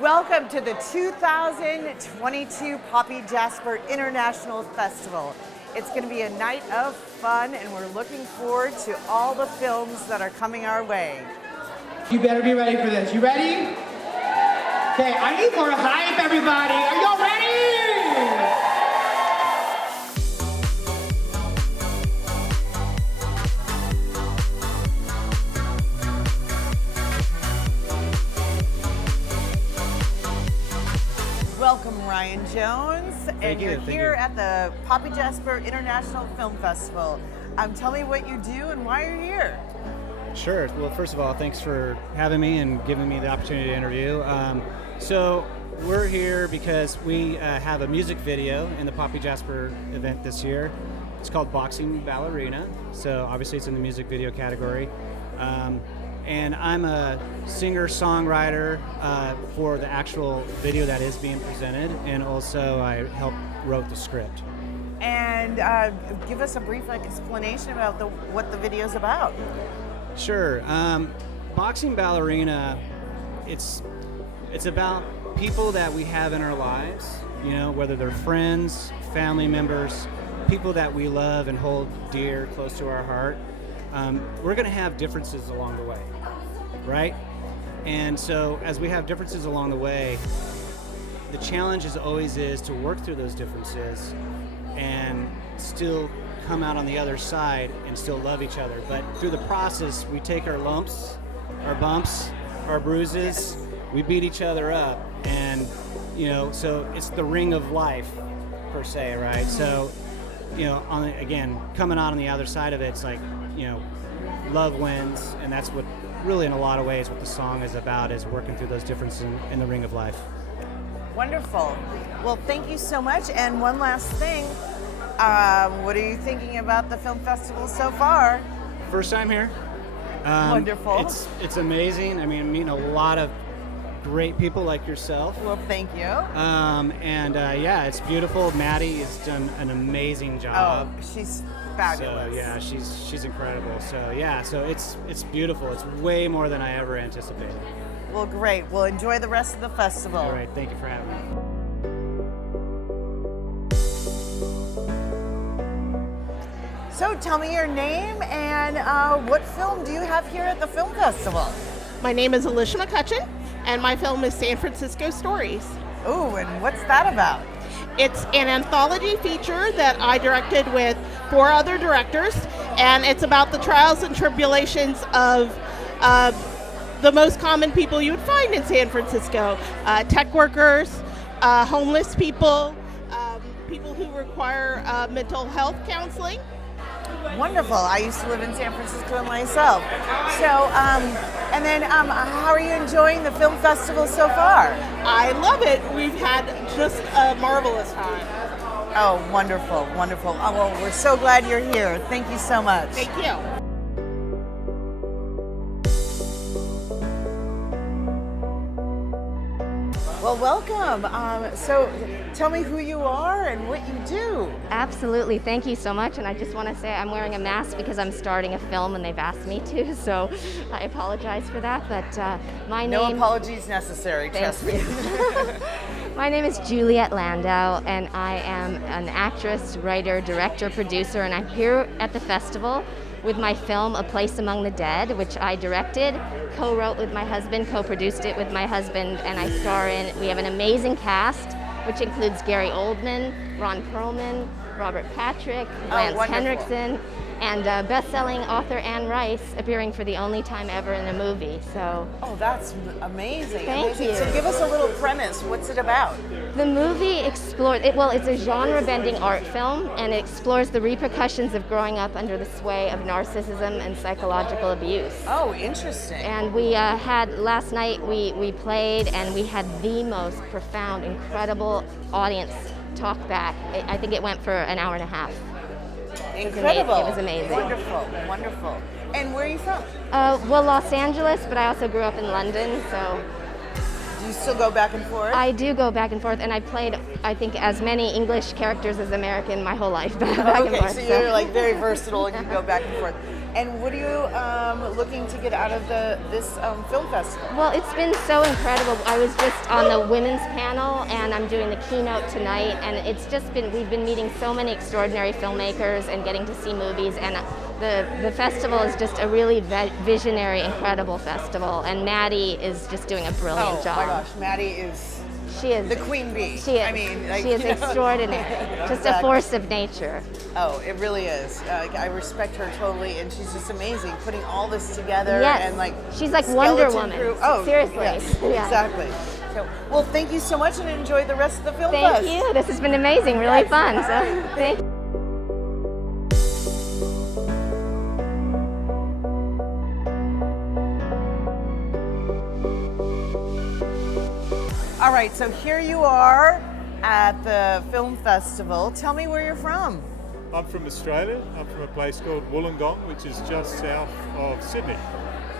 Welcome to the 2022 Poppy Jasper International Festival. It's going to be a night of fun, and we're looking forward to all the films that are coming our way. You better be ready for this. You ready? Okay, I need more hype, everybody. Are y'all ready? Welcome, Ryan Jones, and you're here at the Poppy Jasper International Film Festival. Tell me what you do and why you're here. Sure. Well, first of all, thanks for having me and giving me the opportunity to interview. So we're here because we have a music video in the Poppy Jasper event this year. It's called Boxing Ballerina. So obviously it's in the music video category. And I'm a singer-songwriter for the actual video that is being presented, and also I wrote the script. And give us a brief explanation about what the video's about. Sure. Boxing Ballerina, it's about people that we have in our lives, you know, whether they're friends, family members, people that we love and hold dear, close to our heart. We're going to have differences along the way, right? And so as we have differences along the way, the challenge always is to work through those differences and still come out on the other side and still love each other. But through the process, we take our lumps, our bumps, our bruises, we beat each other up, and you know, so it's the ring of life per se, right? So, you know, again, coming out on the other side of it, it's like, you know, love wins, and that's what really in a lot of ways what the song is about, is working through those differences in the ring of life. Wonderful. Well, thank you so much. And one last thing, what are you thinking about the film festival so far? First time here. Wonderful. It's amazing. I mean, I'm meeting a lot of great people like yourself. Well, thank you. Yeah, it's beautiful. Maddie has done an amazing job. Oh, she's fabulous. So yeah, she's incredible. So yeah, so it's beautiful. It's way more than I ever anticipated. Well, great. Well, enjoy the rest of the festival. All right, thank you for having me. So tell me your name and what film do you have here at the film festival? My name is ALISHA, and my film is San Francisco Stories. Ooh, and what's that about? It's an anthology feature that I directed with 4 other directors, and it's about the trials and tribulations of the most common people you would find in San Francisco. Tech workers, homeless people, people who require mental health counseling. Wonderful. I used to live in San Francisco myself. So, and then how are you enjoying the film festival so far? I love it. We've had just a marvelous time. Oh, wonderful, wonderful. Oh, well, we're so glad you're here. Thank you so much. Thank you. Well, welcome. So tell me who you are and what you do. Absolutely, thank you so much. And I just want to say I'm wearing a mask because I'm starting a film and they've asked me to, so I apologize for that. But my name... No apologies necessary, trust me. My name is Juliet Landau, and I am an actress, writer, director, producer, and I'm here at the festival with my film, A Place Among the Dead, which I directed, co-wrote with my husband, co-produced it with my husband, and I star in. We have an amazing cast, which includes Gary Oldman, Ron Perlman, Robert Patrick, Lance Henriksen, and best-selling author Anne Rice appearing for the only time ever in a movie. So. Oh, that's amazing. Thank you. So give us a little premise. What's it about? The movie explores, it's a genre-bending art film, and it explores the repercussions of growing up under the sway of narcissism and psychological abuse. Oh, interesting. And we had, last night we played, and we had the most profound, incredible audience talk back. I think it went for an hour and a half. Incredible. It was amazing. Wonderful, wonderful. And where are you from? Well, Los Angeles, but I also grew up in London, so. Do you still go back and forth? I do go back and forth, and I played, I think, as many English characters as American my whole life. Back and forth, so you're like very versatile and you go back and forth. And what are you looking to get out of this film festival? Well, it's been so incredible. I was just on the women's panel, and I'm doing the keynote tonight, and it's just been, we've been meeting so many extraordinary filmmakers and getting to see movies, and the festival is just a really visionary, incredible festival, and Maddie is just doing a brilliant job. Oh my gosh, Maddie is... She is the queen bee. She is. I mean, like, she is extraordinary. Just a force of nature. Oh, it really is. I respect her totally, and she's just amazing, putting all this together. Yes. And like she's like Wonder Woman. Crew. Oh, seriously. Yes, yeah. Exactly. So, well, thank you so much, and enjoy the rest of the film Thank fest. you. This has been amazing. Really fun. So, thank you. All right, so here you are at the film festival. Tell me where you're from. I'm from Australia. I'm from a place called Wollongong, which is just south of Sydney.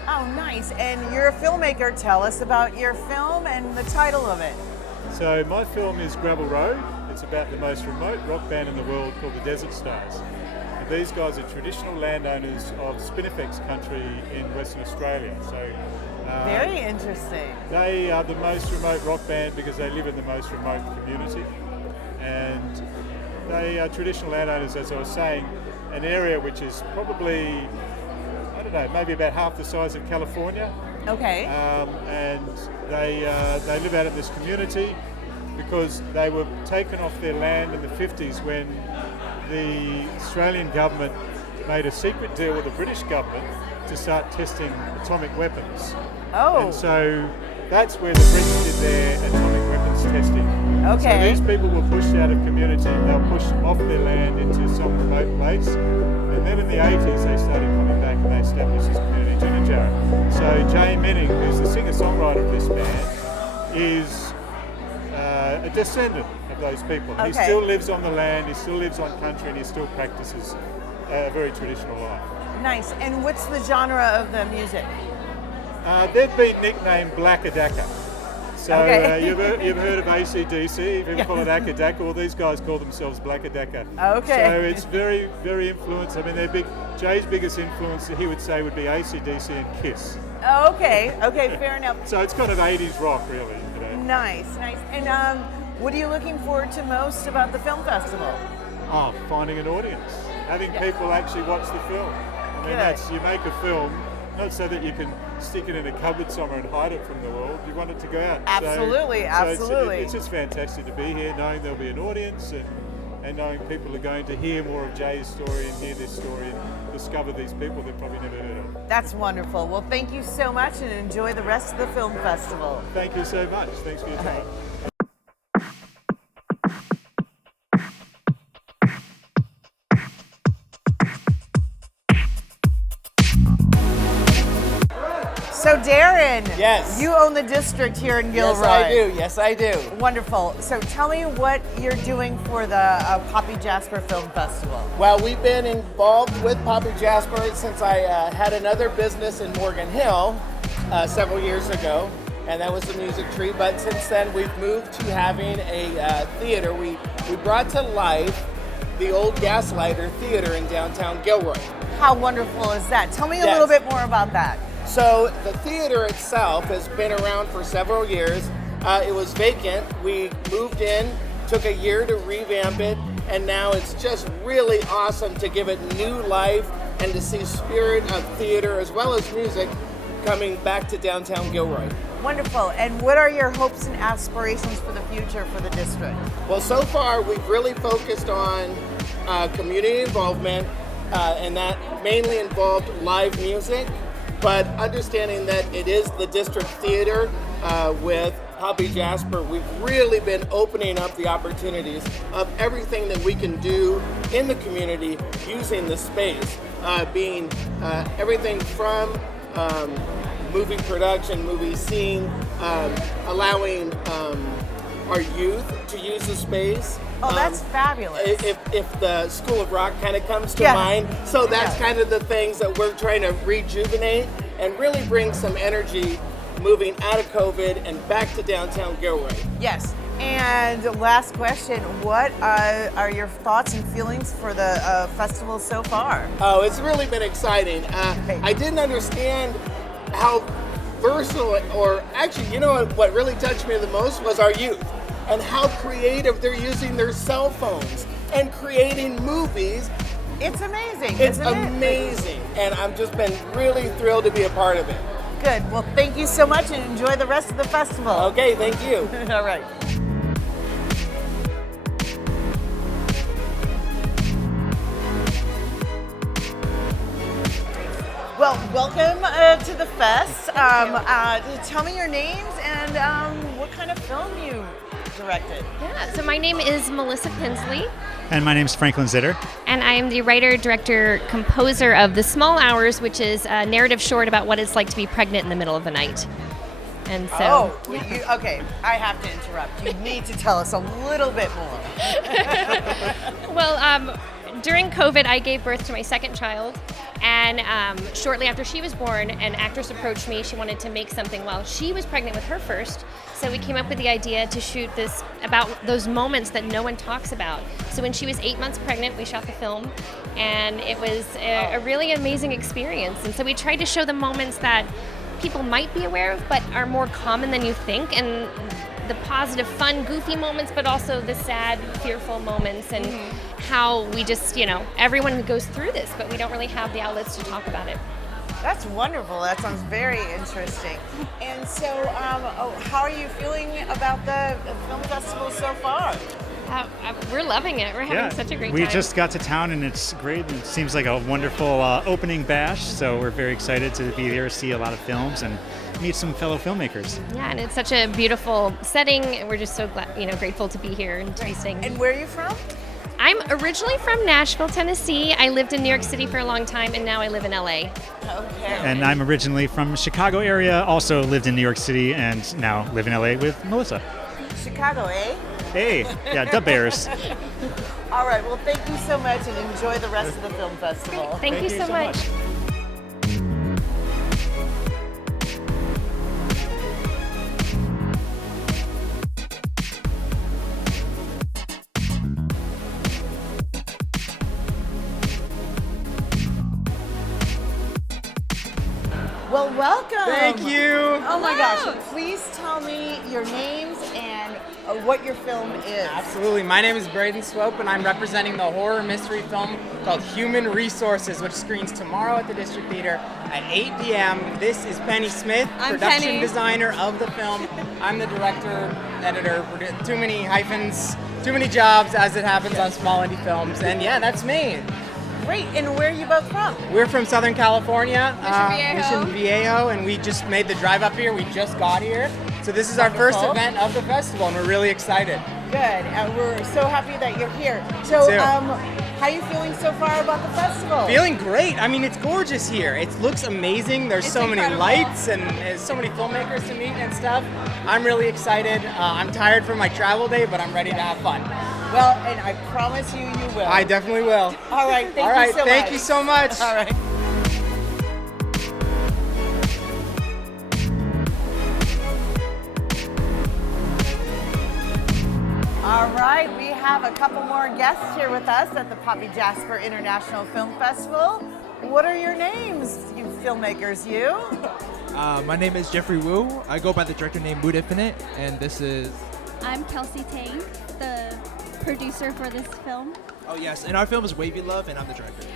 Oh, nice. And you're a filmmaker. Tell us about your film and the title of it. So my film is Gravel Road. It's about the most remote rock band in the world called the Desert Stars. And these guys are traditional landowners of Spinifex country in Western Australia. So very interesting. They are the most remote rock band because they live in the most remote community. And they are traditional landowners, as I was saying, an area which is probably, I don't know, maybe about half the size of California. Okay. And they live out in this community because they were taken off their land in the 50s when the Australian government made a secret deal with the British government to start testing atomic weapons. Oh. And so that's where the Brits did their atomic weapons testing. Okay. So these people were pushed out of community, they were pushed off their land into some remote place. And then in the 80s they started coming back and they established this community, Jeanine. So Jeanine, who's the singer-songwriter of this band, is a descendant of those people. Okay. He still lives on the land, he still lives on country, and he still practices a very traditional life. Nice. And what's the genre of the music? They've been nicknamed Blackadaka. So okay. you've heard of AC/DC, people call it Akadaka, well these guys call themselves Blackadaka. Okay. So it's very, very influenced. I mean, Jay's biggest influence, he would say, would be AC/DC and Kiss. Oh, okay, fair enough. So it's kind of 80s rock, really. You know? Nice. And what are you looking forward to most about the film festival? Oh, finding an audience. Having people actually watch the film. I mean, you make a film, not so that you can stick it in a cupboard somewhere and hide it from the world. You want it to go out. Absolutely, absolutely. It's just fantastic to be here, knowing there'll be an audience and knowing people are going to hear more of Jay's story and hear this story and discover these people they've probably never heard of. That's wonderful. Well, thank you so much and enjoy the rest of the film festival. Thank you so much. Thanks for your time. So Darin, yes, you own the district here in Gilroy. Yes, I do. Wonderful. So tell me what you're doing for the Poppy Jasper Film Festival. Well, we've been involved with Poppy Jasper since I had another business in Morgan Hill several years ago, and that was the Music Tree. But since then, we've moved to having a theater. We brought to life the old Gaslighter Theater in downtown Gilroy. How wonderful is that? Tell me a little bit more about that. So the theater itself has been around for several years. It was vacant. We moved in, took a year to revamp it, and now it's just really awesome to give it new life and to see spirit of theater as well as music coming back to downtown Gilroy. Wonderful. And what are your hopes and aspirations for the future for the district? Well, so far we've really focused on community involvement, and that mainly involved live music. But understanding that it is the district theater with Poppy Jasper, we've really been opening up the opportunities of everything that we can do in the community using the space, being everything from movie production, movie scene, allowing our youth to use the space. Oh, that's fabulous. If the School of Rock kind of comes to mind. So that's kind of the things that we're trying to rejuvenate and really bring some energy moving out of COVID and back to downtown Gilroy. Yes. And last question, what are your thoughts and feelings for the festival so far? Oh, it's really been exciting. I didn't understand how versatile, or actually, you know what really touched me the most was our youth and how creative they're using their cell phones and creating movies. It's amazing. It's isn't it? amazing, and I've just been really thrilled to be a part of it. Good. Well, thank you so much and enjoy the rest of the festival. Okay, thank you. All right. Well, welcome to the fest. Tell me your names and what kind of film you directed. Yeah, so my name is Melissa Pinsley, And my name's Franklin Zitter. and I am the writer, director, composer of The Small Hours, which is a narrative short about what it's like to be pregnant in the middle of the night. And so, Okay, I have to interrupt. You need to tell us a little bit more. well, during COVID, I gave birth to my second child, and shortly after she was born, an actress approached me. She wanted to make something while she was pregnant with her first. So we came up with the idea to shoot this about those moments that no one talks about. So when she was 8 months pregnant, we shot the film, and it was a really amazing experience. And so we tried to show the moments that people might be aware of, but are more common than you think, and the positive, fun, goofy moments, but also the sad, fearful moments, and how we just, everyone goes through this, but we don't really have the outlets to talk about it. That's wonderful. That sounds very interesting. And so, how are you feeling about the film festival so far? We're loving it. We're having such a great We time. just got to town and it's great. It seems like a wonderful opening bash, so we're very excited to be here, see a lot of films, and meet some fellow filmmakers. Yeah, and it's such a beautiful setting, and we're just so glad, grateful to be here and to be staying. And where are you from? I'm originally from Nashville, Tennessee. I lived in New York City for a long time, and now I live in LA. Okay. And I'm originally from Chicago area, also lived in New York City, and now live in LA with Melissa. Chicago, eh? Hey, yeah, Dub Bears. All right. Well, thank you so much, and enjoy the rest of the film festival. Thank you so much. Well, welcome. Thank you. Oh my gosh. Please tell me your names and what your film is. Absolutely. My name is Braden Swope, and I'm representing the horror mystery film called Human Resources, which screens tomorrow at the District Theater at 8 p.m. This is Penny Smith, production designer of the film. I'm the director, editor. Too many hyphens, too many jobs, as it happens on small indie films. And yeah, that's me. Great. And where are you both from? We're from Southern California, Mission Viejo, and we just made the drive up here. We just got here. So this is our first event of the festival, and we're really excited. Good. And we're so happy that you're here. So, how are you feeling so far about the festival? Feeling great. I mean, it's gorgeous here. It looks amazing. There's so many lights and there's so many filmmakers to meet and stuff. I'm really excited. I'm tired from my travel day, but I'm ready to have fun. Well, and I promise you, you will. I definitely will. All right. Thank you so much. Thank you so much. All right. All right, we have a couple more guests here with us at the Poppy Jasper International Film Festival. What are your names, you filmmakers, you? My name is Jeffrey Wu. I go by the director name Mood Infinite, and this is... I'm KELSEY, the producer for this film. Oh yes, and our film is Wavy Love, and I'm the director.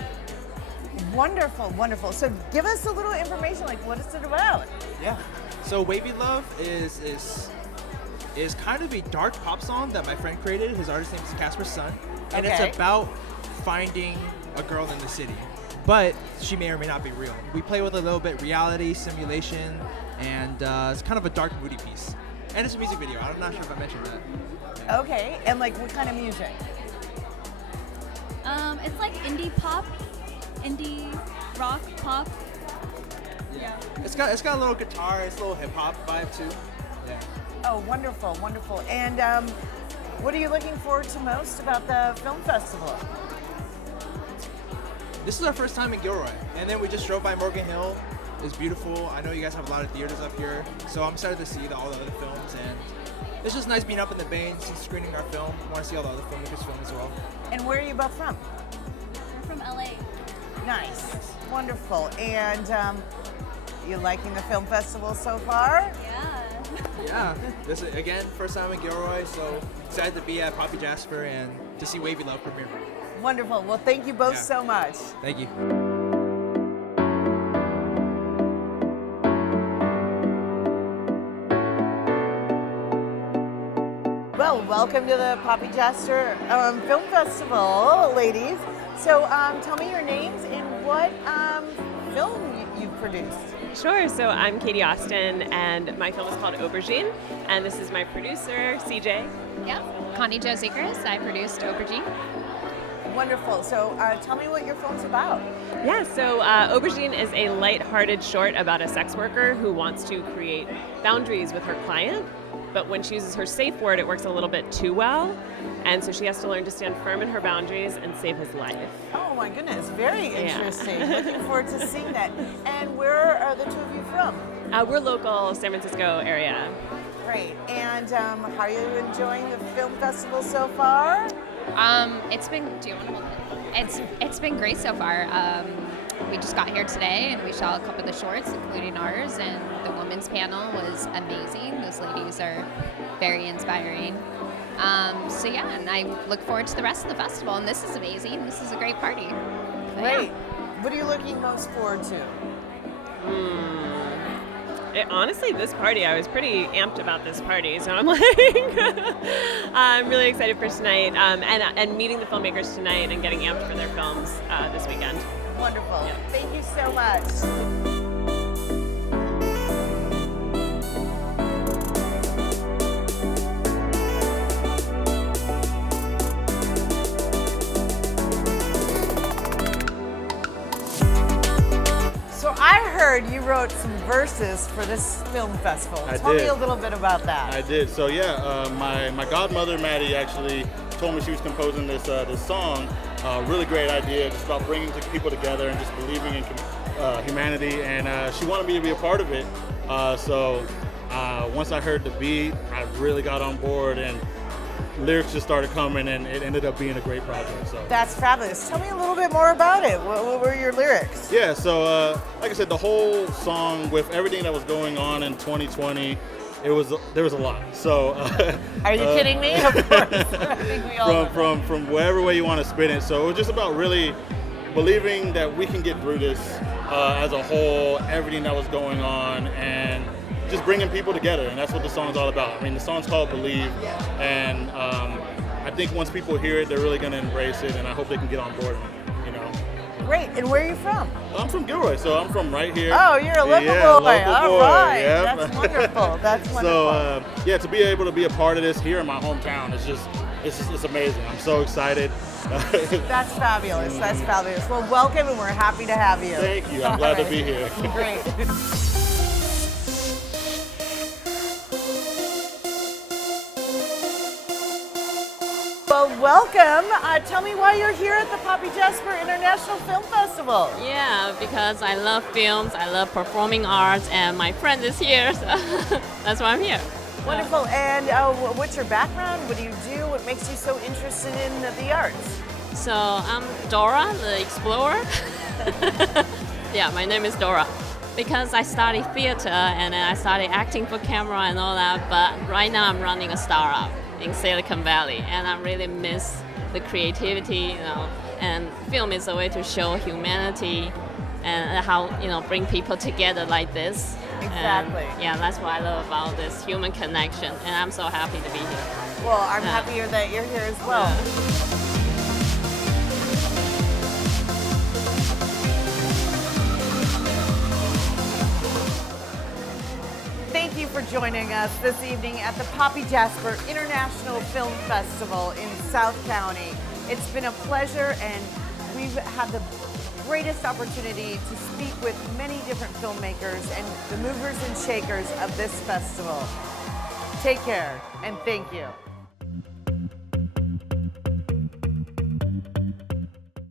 Wonderful, wonderful. So give us a little information, like what is it about? Yeah. So Wavy Love is kind of a dark pop song that my friend created. His artist name is Jasper's son, and it's about finding a girl in the city, but she may or may not be real. We play with a little bit reality, simulation, and it's kind of a dark, moody piece. And it's a music video. I'm not sure if I mentioned that. Okay, and like what kind of music? It's like indie pop, indie rock pop. Yeah. It's got a little guitar. It's a little hip hop vibe too. Yeah. Oh, wonderful, wonderful. And what are you looking forward to most about the film festival? This is our first time in Gilroy, and then we just drove by Morgan Hill. It's beautiful. I know you guys have a lot of theaters up here, so I'm excited to see all the other films, and it's just nice being up in the Bay and screening our film. I want to see all the other filmmakers film as well. And where are you both from? We're from LA. Nice. Wonderful. And you liking the film festival so far? Yeah. Yeah, this is, again, first time in Gilroy, so excited to be at Poppy Jasper and to see Wavy Love premiere. Wonderful. Well, thank you both so much. Thank you. Well, welcome to the Poppy Jasper Film Festival, ladies. So tell me your names and what film you've produced. Sure, so I'm Katie Austin and my film is called Aubergine and this is my producer, CJ. Yeah, Connie Jo SECHRIST. I produced Aubergine. Wonderful. So tell me what your film's about. Yeah, so Aubergine is a light-hearted short about a sex worker who wants to create boundaries with her client, but when she uses her safe word, it works a little bit too well, and so she has to learn to stand firm in her boundaries and save his life. Oh my goodness, very interesting. Looking forward to seeing that. And where are the two of you from? We're local San Francisco area. Great. And how are you enjoying the film festival so far? It's been. Do you want to hold it? It's been great so far. We just got here today and we saw a couple of the shorts, including ours, and the women's panel was amazing. Those ladies are very inspiring. So yeah, and I look forward to the rest of the festival. And this is amazing. This is a great party. So, Great. yeah. What are you looking most forward to? Honestly, this party, I was pretty amped about this party, so I'm like, I'm really excited for tonight and meeting the filmmakers tonight and getting amped for their films this weekend. Wonderful. Yeah. Thank you so much. I heard you wrote some verses for this film festival. Tell me a little bit about that. I did. So yeah, my godmother Maddie actually told me she was composing this song. Really great idea, just about bringing people together and just believing in humanity. And she wanted me to be a part of it. So once I heard the beat, I really got on board and lyrics just started coming, and it ended up being a great project. So that's fabulous. Tell me a little bit more about it. What were your lyrics? Yeah, so like I said, the whole song with everything that was going on in 2020, there was a lot. So are you kidding me? Of course. I think we all from wherever way you want to spin it. So it was just about really believing that we can get through this as a whole, everything that was going on, and just bringing people together, and that's what the song's all about. I mean, the song's called Believe, and I think once people hear it, they're really going to embrace it, and I hope they can get on board, you know. Great, and where are you from? I'm from Gilroy, so I'm from right here. Oh, you're a local boy. All right, yep. That's wonderful. That's wonderful. So yeah, to be able to be a part of this here in my hometown is it's amazing. I'm so excited. That's fabulous. That's fabulous. Well, welcome, and we're happy to have you. Thank you. I'm glad to be here. Great. Well, welcome. Tell me why you're here at the Poppy Jasper International Film Festival. Yeah, because I love films, I love performing arts, and my friend is here, so that's why I'm here. Wonderful. And what's your background? What do you do? What makes you so interested in the arts? So I'm Dora, the explorer. Yeah, my name is Dora. Because I studied theater and then I started acting for camera and all that, but right now I'm running a startup in Silicon Valley, and I really miss the creativity, you know, and film is a way to show humanity and how, you know, bring people together like this. Exactly. And, yeah, that's what I love about this human connection, and I'm so happy to be here. Well, I'm happier that you're here as well. Thank you for joining us this evening at the Poppy Jasper International Film Festival in South County. It's been a pleasure, and we've had the greatest opportunity to speak with many different filmmakers and the movers and shakers of this festival. Take care, and thank you.